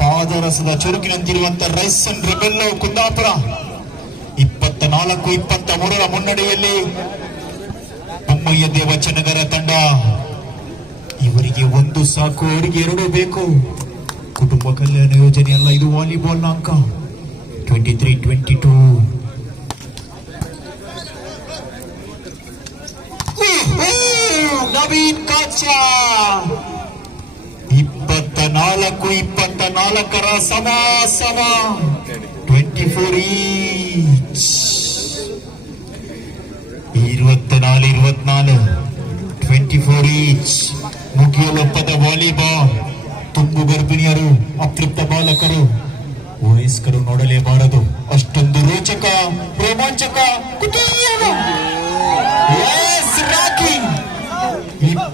ಪಾದರಸದ ಚುರುಕಿನಂತಿರುವಂತ resin Rebello Kundapura 24-23 ಮುನ್ನಡೆಯಲ್ಲಿ Bommayya ದೇವಚನಗರ ತಂಡ. ಇವರಿಗೆ ಒಂದು ಸಾಕು, ಅವರಿಗೆ ಎರಡು ಬೇಕು. ಕುಟುಂಬ ಕಲ್ಯಾಣ ಯೋಜನೆ ಅಲ್ಲ, ಇದು ವಾಲಿಬಾಲ್ ನ ಅಂಕ. 23-22. ನವೀನ್ ಕಾಚಾ 24-24 ಸಮ 24 ಈಚ್. 24-24 24 ಈಚ್. ಮುಗಿಯಲೊಪ್ಪದ ವಾಲಿಬಾಲ್. ತುಂಬು ಗರ್ಭಿಣಿಯರು, ಅತೃಪ್ತ ಬಾಲಕರು, ವಯಸ್ಕರು ನೋಡಲೇಬಾರದು. ಅಷ್ಟೊಂದು ರೋಚಕ, ರೋಮಾಂಚಕ, ಕುತೂಹಲ.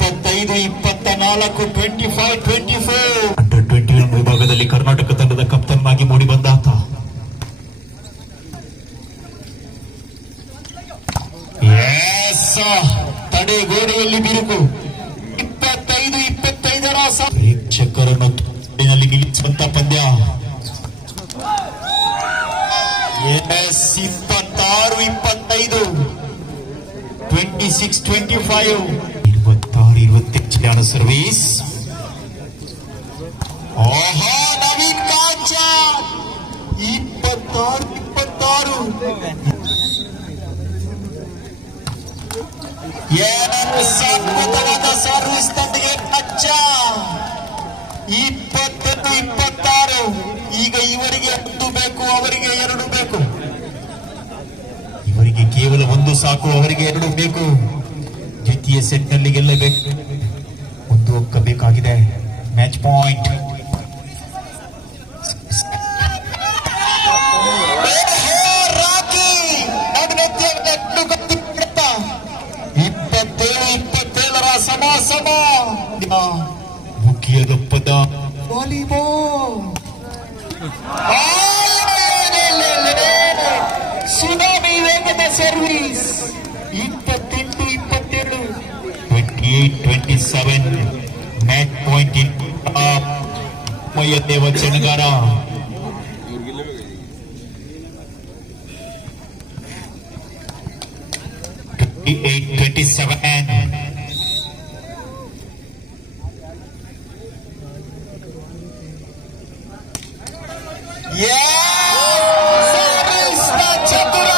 25-24 25-24. ಅಂಡರ್ 21 ವಿಭಾಗದಲ್ಲಿ ಕರ್ನಾಟಕ ತಂಡದ ಕಪ್ತಾನ್ ಆಗಿ ಮೂಡಿ ಬಂದ ಆತ. ತಡೆಗೋಡೆಯಲ್ಲಿ ಬಿರುಕು. 25-25 ಪ್ರೇಕ್ಷಕರನ್ನು ನಿಲ್ಲಿಸುವಂತ ಪಂದ್ಯ. 26-25 26-25. 26-26 ಸರ್ವೀಸ್. ನವೀನ್ ಕಾಚಾ 26-26. ಅದ್ಭುತವಾದ ಸರ್ವಿಸ್ ತಂದಿಗೆ ಕಾಚಾ. 27-26. ಈಗ ಇವರಿಗೆ ಒಂದು ಬೇಕು, ಅವರಿಗೆ ಎರಡು ಬೇಕು. ಇವರಿಗೆ ಕೇವಲ ಒಂದು ಸಾಕು, ಅವರಿಗೆ ಎರಡು ಬೇಕು. ದ್ವಿತೀಯ ಸೆಟ್ ನಲ್ಲಿ ಗೆಲ್ಲಬೇಕು. ಒಂದು ಅಂಕ ಬೇಕಾಗಿದೆ. Match point. 27-27 ಸಮ. ಮುಗಿಯದಪ್ಪದ ವಾಲಿಬಾಲ್. ಸುನಾಮಿ ವೇಗದ ಸರ್ವಿಸ್. 28-22 28-27. ಮ್ಯಾಚ್ ಪಾಯಿಂಟ್ ಇನ್ ಬೊಮ್ಮಯ್ಯ ದೇವಚನಗರ. ಚತುರ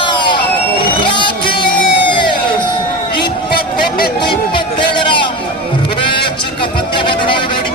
29-27 ರೋಚಕ ಪಂದ್ಯವನ್ನು ನಾವು ನೋಡಿ